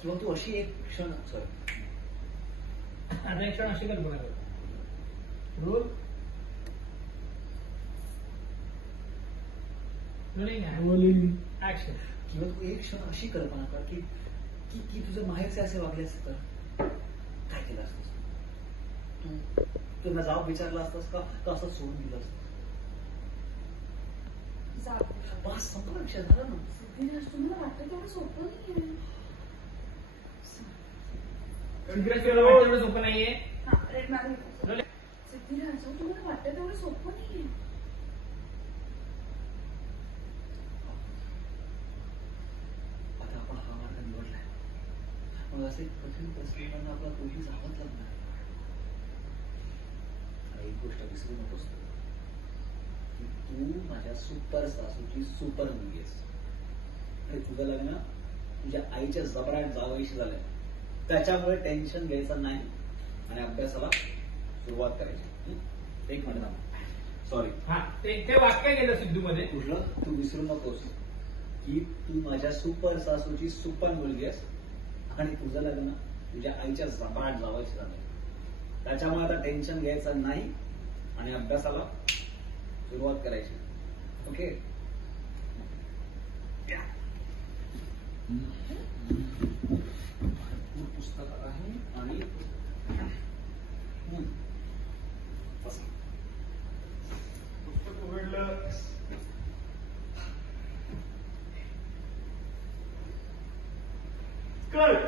किंवा तू अशी एक क्षण सॉरी आता एक क्षण अशी कल्पना कर रोल रोलिंग ऍक्शन किंवा तू एक क्षण अशी कल्पना कर की की की तुझे माहेरचे असे वागले असते तर काय केलं असतंस तू तुला जाब विचारला असतास का असं सोडून दिलं असतं बस संपला विषय झाला ना सिद्धिराज तुम्हाला वाटतं तेवढं सोपं नाहीये तेवढं सोपं नाहीये सिद्धिराज तुम्हाला वाटतं तेवढं सोपं नाहीये आता आपण हा मार्ग निवडलाय मग असे कठीण परिस्थितींना आपला तोही जावंच लागणार आणि एक गोष्ट विसरू नकोस की तू माझ्या सुपर सासूची सुपर मुलगी आहेस आणि तुझं लग्न तुझ्या आईच्या जबराट जावईशी झालंय त्याच्यामुळे टेन्शन घ्यायचं नाही आणि अभ्यासाला सुरुवात करायची एक मिनिट सॉरी हा ते वाक्य गेलं सिद्धू मध्ये कुठलं तू विसरू नकोस की तू माझ्या सुपर सासूची सुपर मुलगी आहेस आणि तुझं लग्न तुझ्या आईच्या जबराट जावईशी झालंय त्याच्यामुळे आता टेन्शन घ्यायचं नाही आणि अभ्यासाला सुरुवात करायची ओके पुस्तक आहे आणि पुस्तक उघडलं कर